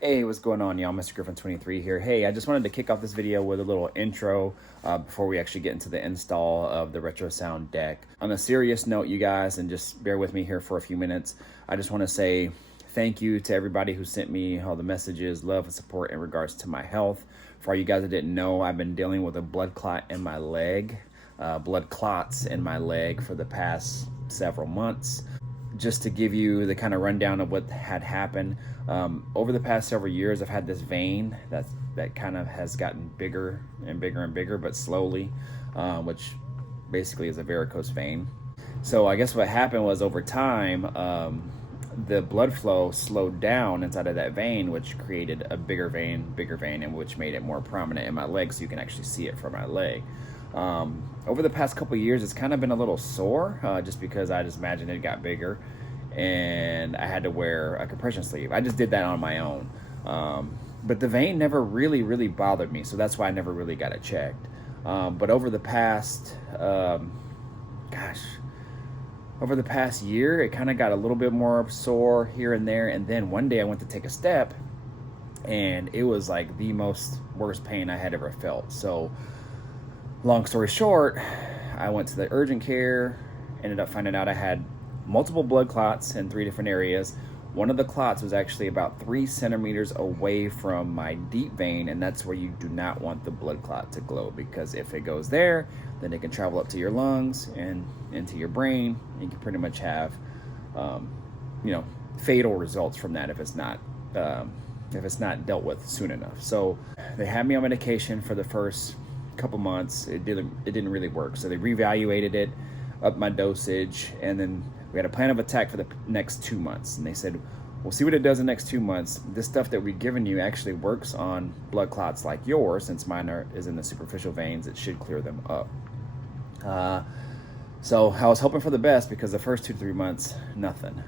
Hey, what's going on, y'all? Mr. Griffin 23 here. Hey, I just wanted to kick off this video with a little intro before we actually get into the install of the retro sound deck. On a serious note, you guys, and just bear with me here for a few minutes, I just want to say thank you to everybody who sent me all the messages, love, and support in regards to my health. For all you guys that didn't know, I've been dealing with a blood clot in my leg, blood clots in my leg for the past several months. Just to give you the kind of rundown of what had happened, over the past several years, I've had this vein that kind of has gotten bigger and bigger and bigger, but slowly, which basically is a varicose vein. So I guess what happened was over time, the blood flow slowed down inside of that vein, which created a bigger vein, and which made it more prominent in my leg, so you can actually see it from my leg. Over the past couple of years, it's kind of been a little sore, just because I just imagined it got bigger and I had to wear a compression sleeve. I just did that on my own. But the vein never really bothered me, so that's why I never really got it checked. But over the past, over the past year, it kind of got a little bit more sore here and there. And then one day I went to take a step and it was like the worst pain I had ever felt. So long story short, I went to the urgent care, ended up finding out I had multiple blood clots in 3 different areas. One of the clots was actually about 3 centimeters away from my deep vein, and that's where you do not want the blood clot to go, because if it goes there, then it can travel up to your lungs and into your brain. You can pretty much have, fatal results from that if it's not dealt with soon enough. So they had me on medication for the first couple months. It didn't really work, so they reevaluated it, up my dosage, and then we had a plan of attack for the next 2 months. And they said, we'll see what it does in the next 2 months. This stuff that we've given you actually works on blood clots like yours. Since mine is in the superficial veins, it should clear them up. So I was hoping for the best, because the first 2 to 3 months, nothing.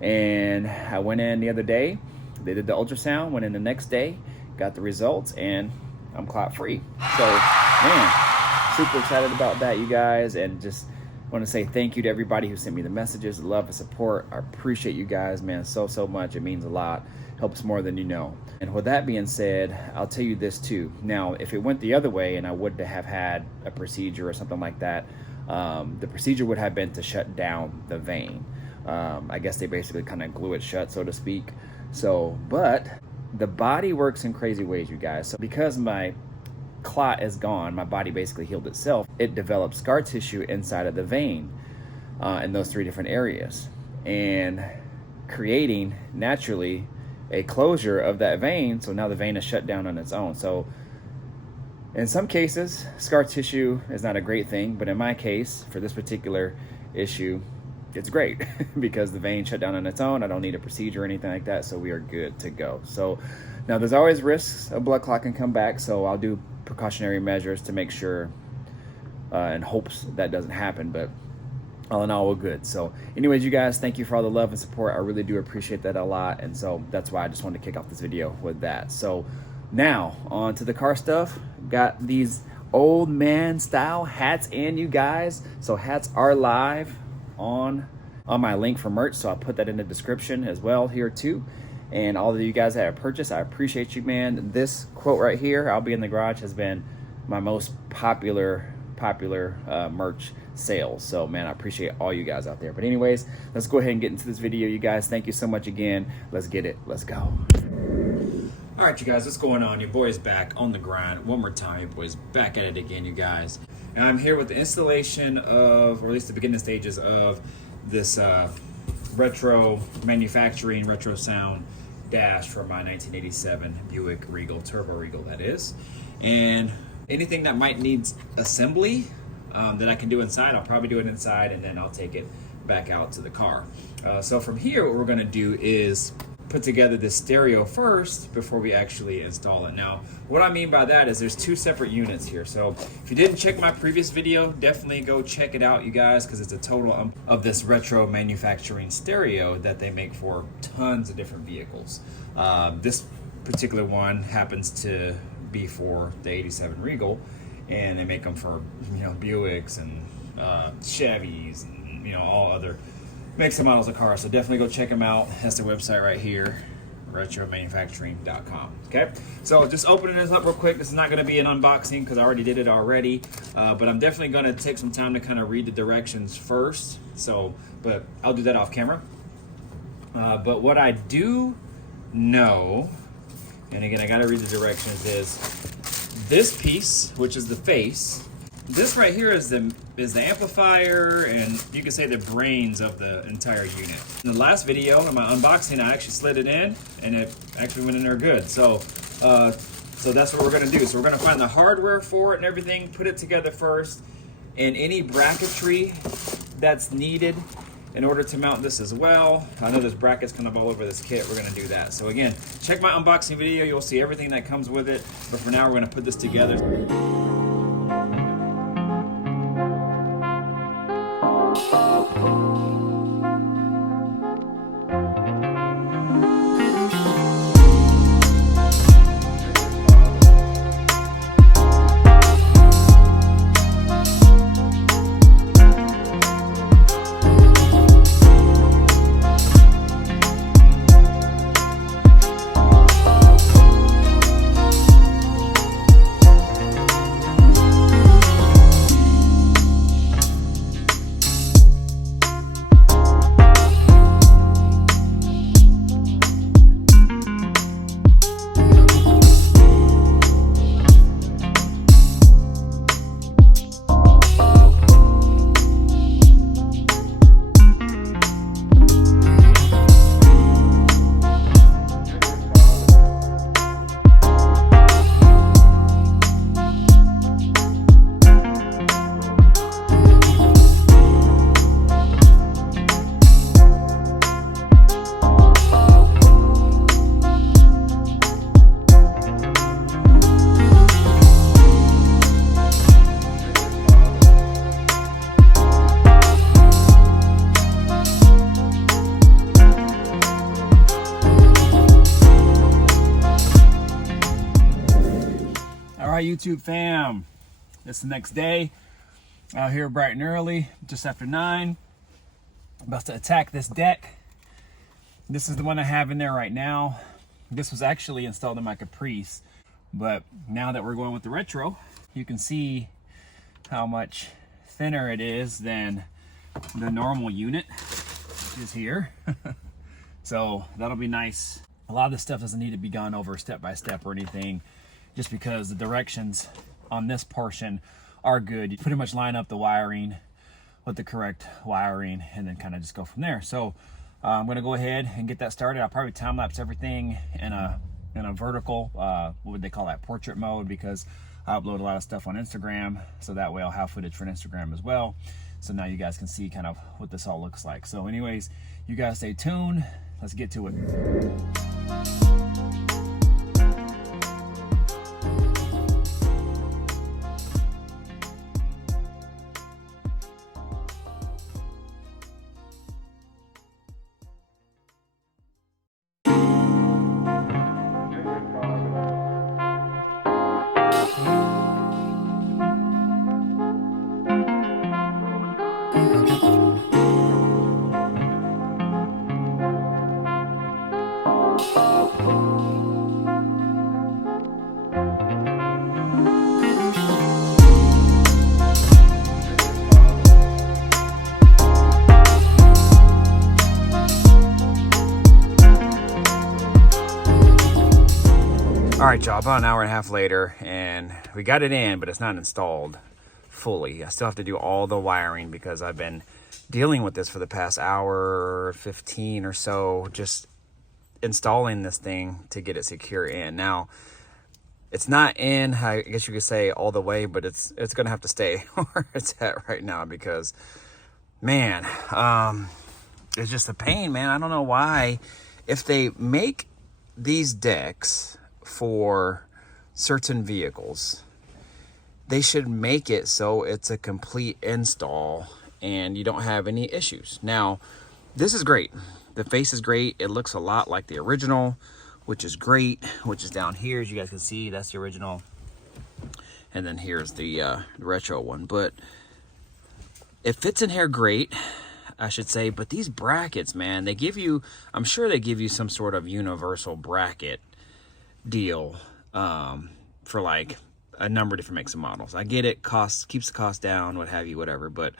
And I went in the other day, they did the ultrasound, went in the next day, got the results, and I'm clot free. So man, super excited about that, you guys. And just want to say thank you to everybody who sent me the messages, the love and support. I appreciate you guys, man, so much. It means a lot, helps more than you know. And with that being said, I'll tell you this too. Now, if it went the other way and I would have had a procedure or something like that, the procedure would have been to shut down the vein. I guess they basically kind of glue it shut, so to speak. So, but the body works in crazy ways, you guys. So because my clot is gone, my body basically healed itself. It developed scar tissue inside of the vein in those 3 different areas, and creating naturally a closure of that vein. So now the vein is shut down on its own. So in some cases, scar tissue is not a great thing, but in my case, for this particular issue, it's great because the vein shut down on its own. I don't need a procedure or anything like that, so we are good to go. So now there's always risks a blood clot can come back, so I'll do precautionary measures to make sure in hopes that doesn't happen, but all in all, we're good. So anyways, you guys, thank you for all the love and support. I really do appreciate that a lot, and so that's why I just wanted to kick off this video with that. So now on to the car stuff. Got these old man style hats in, you guys. So hats are live on my link for merch, so I'll put that in the description as well here too. And all of you guys that have purchased, I appreciate you, man. This quote right here, "I'll be in the garage," has been my most popular merch sales. So man, I appreciate all you guys out there. But anyways, let's go ahead and get into this video, you guys. Thank you so much again. Let's get it. Let's go. All right, you guys, what's going on? Your boy's back on the grind one more time. Your boy's back at it again, you guys. And I'm here with the installation of, or at least the beginning stages of, this retro manufacturing, retro sound dash for my 1987 Buick Regal, Turbo Regal that is. And anything that might need assembly that I can do inside, I'll probably do it inside, and then I'll take it back out to the car. So from here, what we're gonna do is put together this stereo first before we actually install it. Now, what I mean by that is there's 2 separate units here. So if you didn't check my previous video, definitely go check it out, you guys, because it's a total of this retro manufacturing stereo that they make for tons of different vehicles. This particular one happens to be for the 87 Regal, and they make them for, Buicks and Chevys and, all other makes and models of cars. So definitely go check them out. That's their website right here. retromanufacturing.com. Okay, so just opening this up real quick. This is not going to be an unboxing because I already did it already, but I'm definitely going to take some time to kind of read the directions first. So, but I'll do that off camera. But what I do know, and again, I got to read the directions, is this piece, which is the face. This right here is the amplifier, and you can say the brains of the entire unit. In the last video, in my unboxing, I actually slid it in, and it actually went in there good. So that's what we're gonna do. So we're gonna find the hardware for it and everything, put it together first, and any bracketry that's needed in order to mount this as well. I know there's brackets kind of all over this kit. We're gonna do that. So again, check my unboxing video. You'll see everything that comes with it. But for now, we're gonna put this together. YouTube fam, it's the next day out here bright and early, just after 9. About to attack this deck. This is the one I have in there right now. This was actually installed in my Caprice, but now that we're going with the retro, you can see how much thinner it is than the normal unit, which is here. So that'll be nice. A lot of this stuff doesn't need to be gone over step by step or anything, just because the directions on this portion are good. You pretty much line up the wiring with the correct wiring and then kind of just go from there. So I'm gonna go ahead and get that started. I'll probably time lapse everything in a vertical, what would they call that, portrait mode, because I upload a lot of stuff on Instagram, so that way I'll have footage for Instagram as well. So now you guys can see kind of what this all looks like. So anyways, you guys stay tuned. Let's get to it. All right, y'all, about an hour and a half later, and we got it in, but it's not installed fully. I still have to do all the wiring because I've been dealing with this for the past hour 15 or so, just installing this thing to get it secure in. Now, it's not in, I guess you could say, all the way, but it's gonna have to stay where it's at right now because, man, it's just a pain, man. I don't know why. If they make these decks for certain vehicles, they should make it so it's a complete install and you don't have any issues. Now, this is great. The face is great. It looks a lot like the original, which is great, which is down here. As you guys can see, that's the original. And then here's the retro one. But it fits in here great. I should say. But these brackets, man, they give you, I'm sure they give you some sort of universal bracket deal for like a number of different makes and models. I get it, keeps the cost down, what have you, whatever. But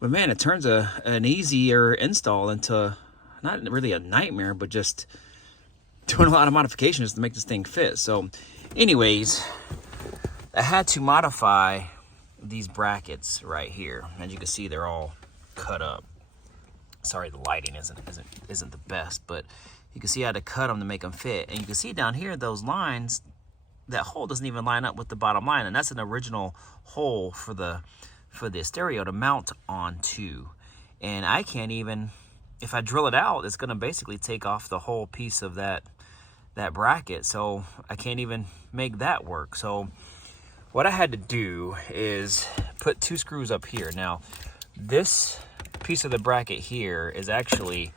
man, it turns an easier install into not really a nightmare, but just doing a lot of modifications to make this thing fit. So anyways, I had to modify these brackets right here. As you can see, they're all cut up. Sorry, the lighting isn't the best, but you can see I had to cut them to make them fit. And you can see down here, those lines, that hole doesn't even line up with the bottom line, and that's an original hole for the stereo to mount onto. And I can't even, if I drill it out, it's gonna basically take off the whole piece of that bracket, so I can't even make that work. So what I had to do is put 2 screws up here. Now, this piece of the bracket here is actually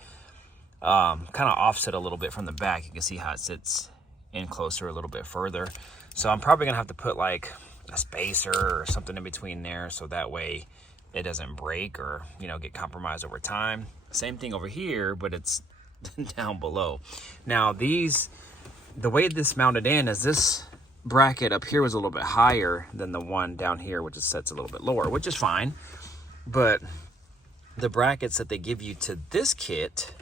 kind of offset a little bit from the back. You can see how it sits in closer a little bit further. So I'm probably gonna have to put like a spacer or something in between there, so that way it doesn't break or, you know, get compromised over time. Same thing over here, but it's down below. Now the way this mounted in is this bracket up here was a little bit higher than the one down here, which sets a little bit lower, which is fine. But the brackets that they give you to this kit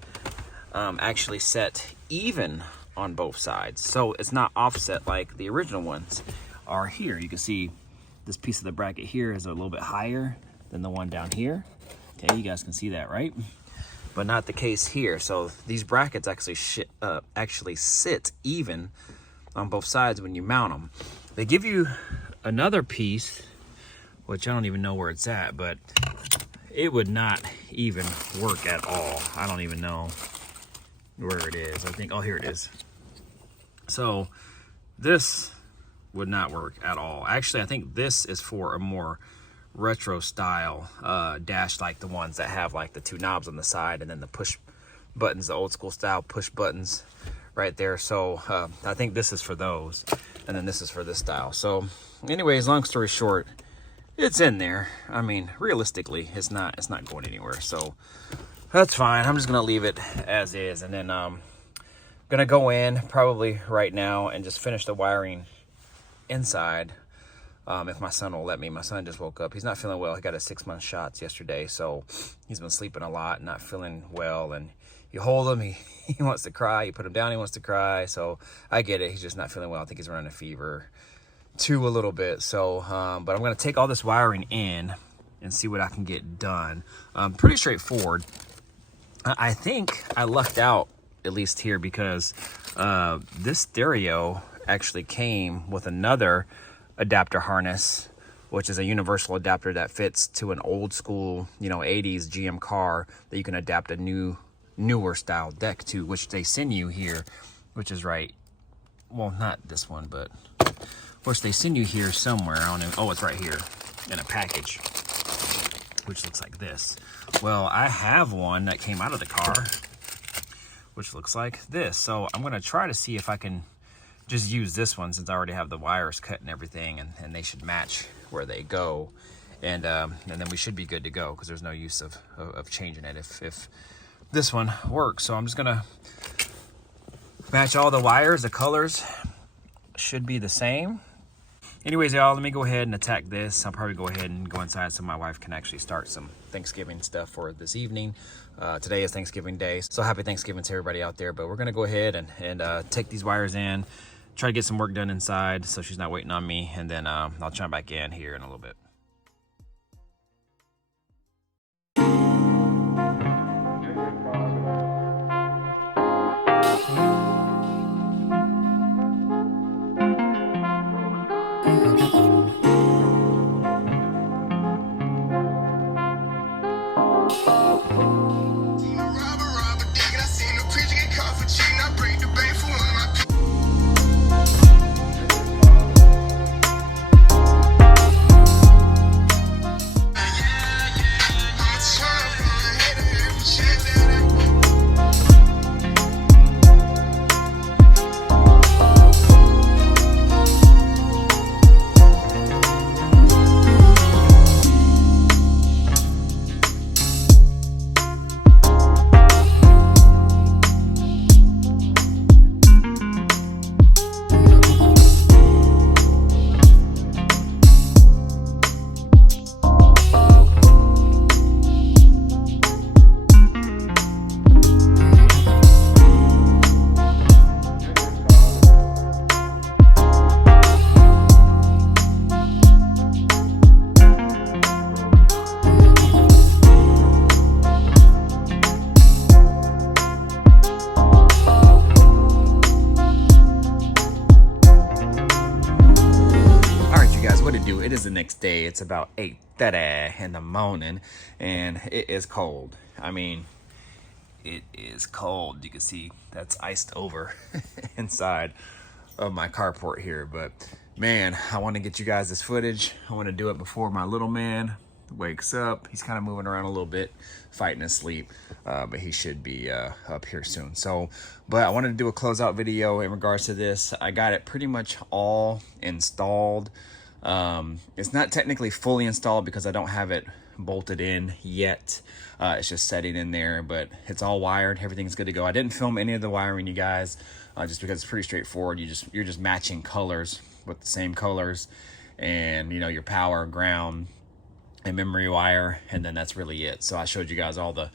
actually set even on both sides, so it's not offset like the original ones are here. You can see this piece of the bracket here is a little bit higher than the one down here. Okay, you guys can see that, right? But not the case here. So these brackets actually sit even on both sides when you mount them. They give you another piece, which I don't even know where it's at, but it would not even work at all. I don't even know where it is. I think, oh, here it is. So this would not work at all. Actually, I think this is for a more retro style dash, like the ones that have like the 2 knobs on the side and then the push buttons, the old school style push buttons right there. So I think this is for those, and then this is for this style. So anyways, long story short, it's in there. I mean, realistically, it's not going anywhere, so that's fine. I'm just gonna leave it as is, and then gonna go in probably right now and just finish the wiring inside, if my son will let me. My son just woke up. He's not feeling well. He got his 6-month shots yesterday, so he's been sleeping a lot, not feeling well. And you hold him, he wants to cry. You put him down, he wants to cry. So I get it. He's just not feeling well. I think he's running a fever too a little bit. So, but I'm gonna take all this wiring in and see what I can get done. Pretty straightforward. I think I lucked out, at least here, because this stereo actually came with another adapter harness, which is a universal adapter that fits to an old school, you know, 80s GM car that you can adapt a newer style deck to, which they send you here, which is right, well, not this one, but which they send you here somewhere. I don't know. Oh, it's right here in a package, which looks like this. Well, I have one that came out of the car, which looks like this. So I'm gonna try to see if I can just use this one, since I already have the wires cut and everything, and they should match where they go, and then we should be good to go, because there's no use of changing it if this one works. So I'm just gonna match all the wires. The colors should be the same. Anyways, y'all, let me go ahead and attack this. I'll probably go ahead and go inside so my wife can actually start some Thanksgiving stuff for this evening. Today is Thanksgiving Day, so happy Thanksgiving to everybody out there. But we're gonna go ahead and take these wires in, try to get some work done inside so she's not waiting on me, and then I'll jump back in here in a little bit. next day. It's about 8:30 in the morning, and it is cold. I mean, it is cold. You can see that's iced over inside of my carport here. But man, I want to get you guys this footage. I want to do it before my little man wakes up. He's kind of moving around a little bit, fighting his sleep, but he should be up here soon. So, but I wanted to do a closeout video in regards to this. I got it pretty much all installed. It's not technically fully installed because I don't have it bolted in yet. It's just setting in there, but it's all wired. Everything's good to go. I didn't film any of the wiring, you guys, just because it's pretty straightforward. You're just matching colors with the same colors, and you know, your power, ground, and memory wire, and then that's really it. So I showed you guys all the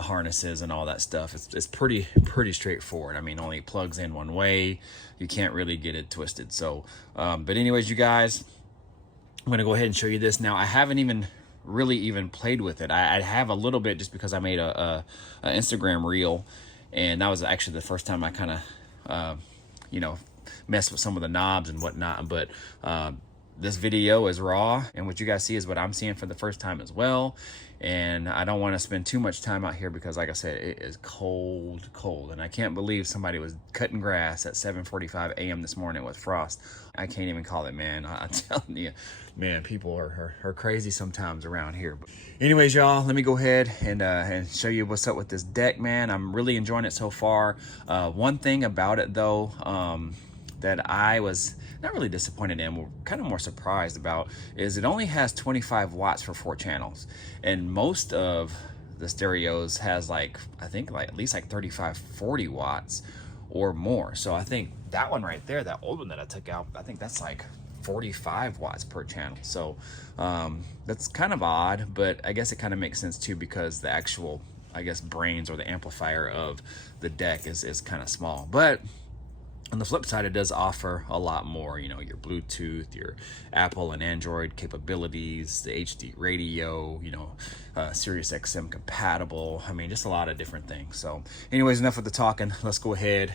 harnesses and all that stuff. It's pretty straightforward. I mean, only plugs in one way. You can't really get it twisted. So but anyways, you guys, I'm gonna go ahead and show you this now. I haven't really played with it. I have a little bit just because I made a Instagram reel, and that was actually the first time I kind of you know, messed with some of the knobs and whatnot. But this video is raw, and what you guys see is what I'm seeing for the first time as well. And I don't want to spend too much time out here because, like I said, it is cold, and I can't believe somebody was cutting grass at 7:45 a.m. this morning with frost. I can't even call it, man. I'm telling you, man, people are crazy sometimes around here. But anyways, y'all, let me go ahead and show you what's up with this deck, man. I'm really enjoying it so far. One thing about it, though, that I was not really disappointed in, kind of more surprised about, is it only has 25 watts for 4 channels, and most of the stereos has like, I think like at least like 35-40 watts or more. So I think that one right there, that old one that I took out, I think that's like 45 watts per channel. So that's kind of odd, but I guess it kind of makes sense too, because the actual, I guess, brains or the amplifier of the deck is kind of small. But on the flip side, it does offer a lot more, you know, your Bluetooth, your Apple and Android capabilities, the HD radio, you know, Sirius XM compatible. I mean, just a lot of different things. So anyways, enough with the talking. Let's go ahead.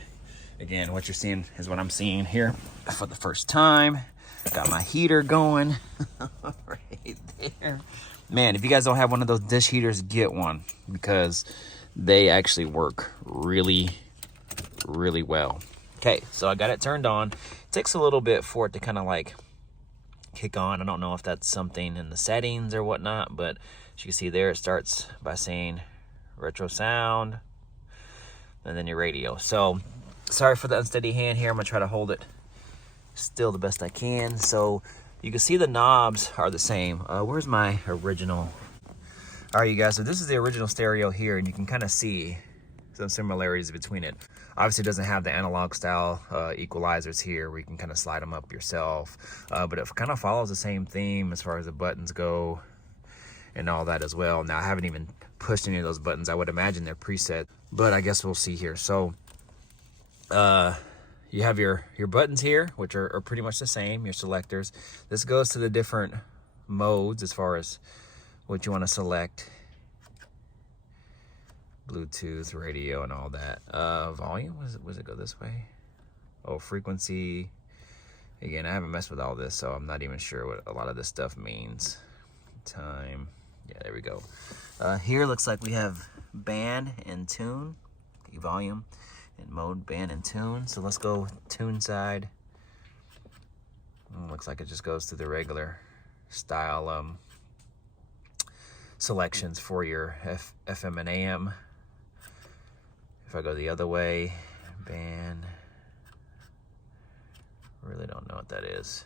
Again, what you're seeing is what I'm seeing here for the first time. Got my heater going right there. Man, if you guys don't have one of those dish heaters, get one, because they actually work really well. Okay, so I got it turned on. It takes a little bit for it to kind of like kick on. I don't know if that's something in the settings or whatnot, but as you can see there, it starts by saying retro sound and then your radio. So sorry for the unsteady hand here. I'm gonna try to hold it still the best I can. So you can see the knobs are the same. Where's my original? All right, you guys, so this is the original stereo here, and you can kind of see some similarities between it. Obviously, it doesn't have the analog style equalizers here where you can kind of slide them up yourself, but it kind of follows the same theme as far as the buttons go and all that as well. Now, I haven't even pushed any of those buttons. I would imagine they're preset, but I guess we'll see here. So you have your buttons here, which are pretty much the same, your selectors. This goes to the different modes as far as what you want to select. Bluetooth, radio, and all that. Volume, was it go this way? Oh, frequency. Again, I haven't messed with all this, so I'm not even sure what a lot of this stuff means. Time. Yeah, there we go. Here looks like we have band and tune. Volume and mode, band and tune. So let's go tune side. Looks like it just goes to the regular style selections for your FM and AM. If I go the other way, band, really don't know what that is.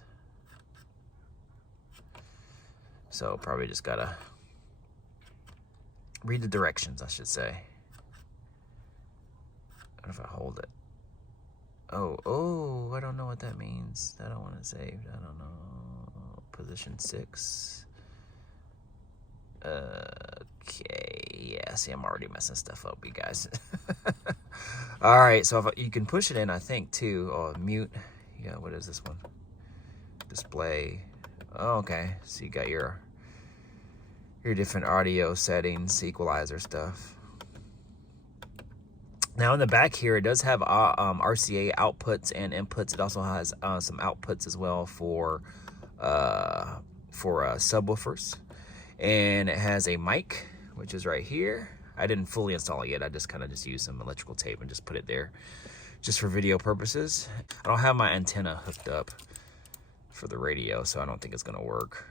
So probably just gotta read the directions, I should say. What if I hold it? Oh, I don't know what that means. I don't want it saved. I don't know. Position 6. Okay, yeah, see, I'm already messing stuff up, you guys. All right, so if you can push it in, I think, too. Oh, mute. Yeah, what is this one? Display. Oh, okay, so you got your different audio settings, equalizer stuff. Now in the back here, it does have RCA outputs and inputs. It also has some outputs as well for for subwoofers, and it has a mic, which is right here. I didn't fully install it yet. I just kind of used some electrical tape and just put it there just for video purposes. I don't have my antenna hooked up for the radio, so I don't think it's gonna work.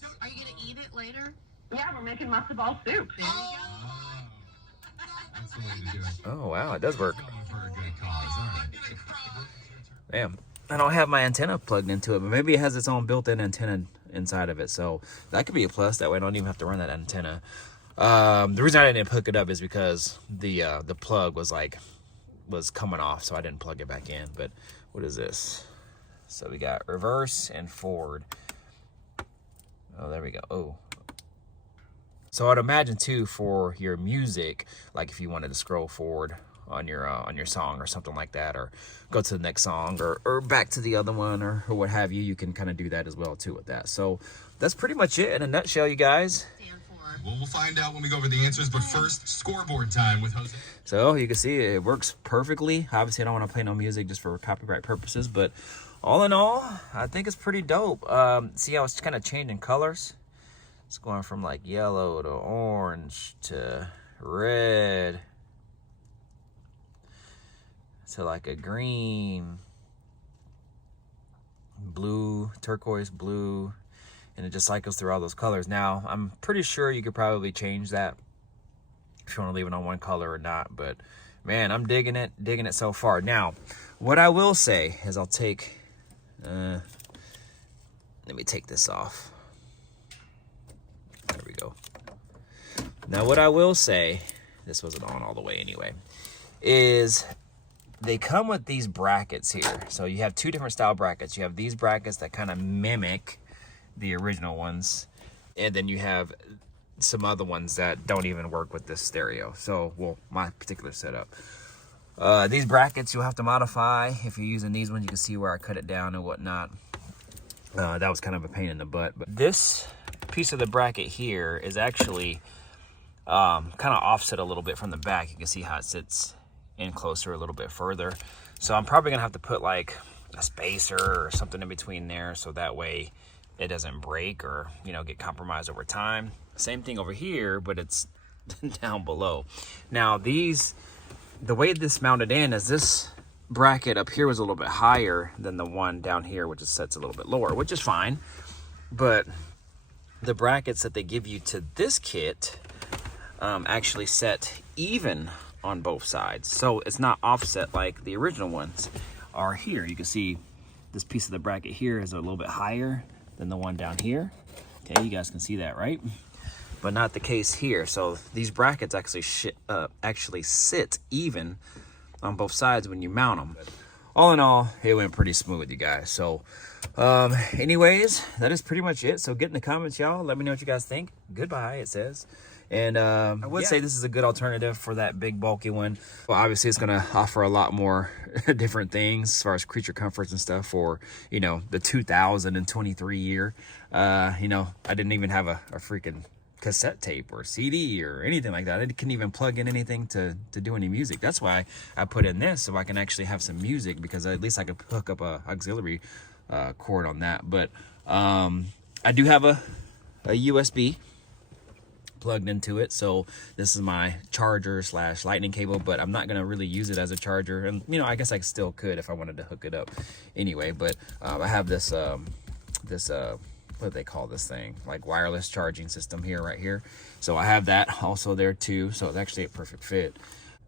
So are you gonna eat it later? Yeah, we're making matzo ball soup. There you go. That's the way to do it. Oh wow, it does work. For a good cause. All right. Damn, I don't have my antenna plugged into it, but maybe it has its own built-in antenna inside of it, so that could be a plus. That way I don't even have to run that antenna. The reason I didn't hook it up is because the plug was coming off, so I didn't plug it back in. But what is this? So we got reverse and forward. Oh, there we go. Oh, so I'd imagine too for your music, like if you wanted to scroll forward on your song or something like that, or go to the next song or back to the other one or what have you, you can kind of do that as well too with that. So that's pretty much it in a nutshell, you guys. Well, we'll find out when we go over the answers, but first, scoreboard time with Jose. So you can see it works perfectly. Obviously, I don't want to play no music just for copyright purposes, but all in all, I think it's pretty dope. See how it's kind of changing colors? It's going from like yellow to orange to red to like a green, blue, turquoise blue, and it just cycles through all those colors. Now, I'm pretty sure you could probably change that if you want to leave it on one color or not, but man, I'm digging it so far. Now, what I will say is I'll take, let me take this off. There we go. Now, what I will say, this wasn't on all the way anyway, is they come with these brackets here. So you have two different style brackets. You have these brackets that kind of mimic the original ones, and then you have some other ones that don't even work with this stereo. So, well, my particular setup. These brackets you'll have to modify. If you're using these ones, you can see where I cut it down and whatnot. That was kind of a pain in the butt. But this piece of the bracket here is actually kind of offset a little bit from the back. You can see how it sits in closer a little bit further. So I'm probably gonna have to put like a spacer or something in between there, so that way it doesn't break or, you know, get compromised over time. Same thing over here, but it's down below. Now the way this mounted in is this bracket up here was a little bit higher than the one down here, which is sets a little bit lower, which is fine. But the brackets that they give you to this kit actually set even on both sides. So it's not offset like the original ones are here. You can see this piece of the bracket here is a little bit higher than the one down here. Okay, you guys can see that, right? But not the case here. So these brackets actually sit even on both sides when you mount them. All in all, it went pretty smooth, you guys. So anyways, that is pretty much it. So get in the comments, y'all. Let me know what you guys think. Goodbye, it says. And I would say this is a good alternative for that big bulky one. Well, obviously it's gonna offer a lot more different things as far as creature comforts and stuff for, you know, the 2023 year. You know, I didn't even have a freaking cassette tape or CD or anything like that. I couldn't even plug in anything to do any music. That's why I put in this, so I can actually have some music, because at least I could hook up a auxiliary cord on that. But I do have a USB plugged into it, so this is my charger / lightning cable, but I'm not gonna really use it as a charger. And you know, I guess I still could if I wanted to hook it up anyway. But I have this what do they call this thing, like wireless charging system here, right here. So I have that also there too, so it's actually a perfect fit.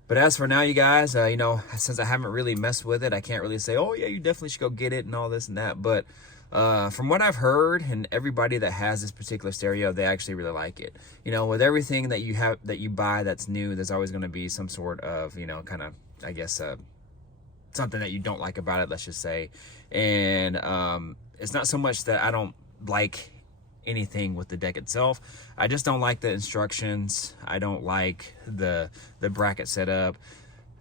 But as for now, you guys, you know, since I haven't really messed with it, I can't really say, oh yeah, you definitely should go get it and all this and that. But from what I've heard, and everybody that has this particular stereo, they actually really like it. You know, with everything that you buy that's new, there's always going to be some sort of, you know, kind of, I guess, something that you don't like about it, let's just say. And it's not so much that I don't like anything with the deck itself. I just don't like the instructions. I don't like the bracket setup.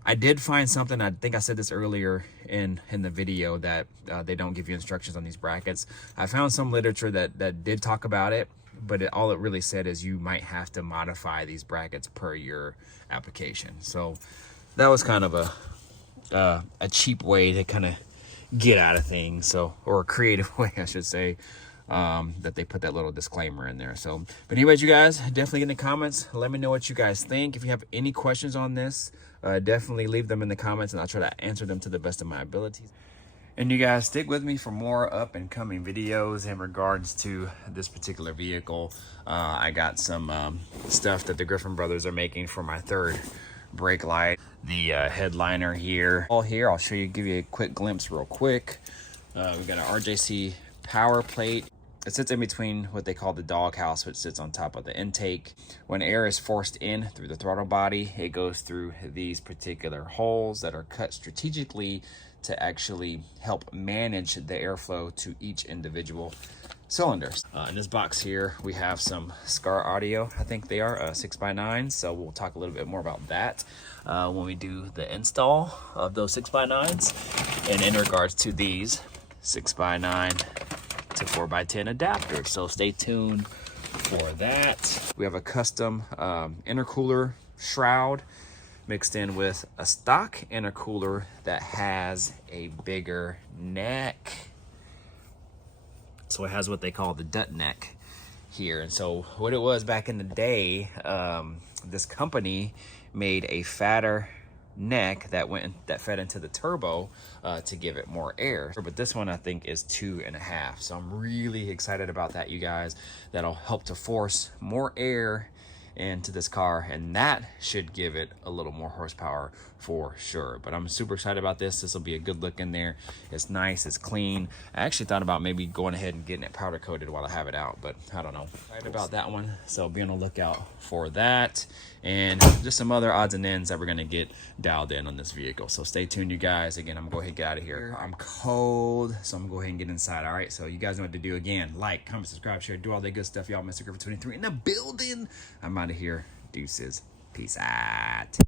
I did find something, I think I said this earlier in the video, that they don't give you instructions on these brackets. I found some literature that did talk about it, but all it really said is you might have to modify these brackets per your application. So that was kind of a cheap way to kind of get out of things, so, or a creative way, I should say. that they put that little disclaimer in there. So, but anyways, you guys, definitely get in the comments. Let me know what you guys think. If you have any questions on this, definitely leave them in the comments, and I'll try to answer them to the best of my abilities. And you guys, stick with me for more up and coming videos in regards to this particular vehicle. I got some stuff that the Griffin brothers are making for my third brake light. The headliner here. All here, I'll show you, give you a quick glimpse real quick. We've got an RJC power plate. It sits in between what they call the doghouse, which sits on top of the intake. When air is forced in through the throttle body, it goes through these particular holes that are cut strategically to actually help manage the airflow to each individual cylinders. In this box here, we have some Scar Audio, I think they are 6x9s, so we'll talk a little bit more about that when we do the install of those 6x9s, and in regards to these 6x9 to 4x10 adapters. So stay tuned for that. We have a custom intercooler shroud mixed in with a stock intercooler that has a bigger neck. So it has what they call the dut neck here. And so what it was back in the day, this company made a fatter neck that fed into the turbo to give it more air. But this one I think is 2.5. So I'm really excited about that, you guys. That'll help to force more air into this car, and that should give it a little more horsepower for sure. But I'm super excited about this. This will be a good look in there. It's nice, it's clean. I actually thought about maybe going ahead and getting it powder coated while I have it out, but I don't know. Excited about that one, so be on the lookout for that, and just some other odds and ends that we're gonna get dialed in on this vehicle. So stay tuned, you guys. Again, I'm gonna go ahead and get out of here. I'm cold, so I'm gonna go ahead and get inside. All right, so you guys know what to do. Again, like, comment, subscribe, share, do all that good stuff. Y'all, Mr. Griffin 23 in the building. I'm out of here. Deuces. Peace out.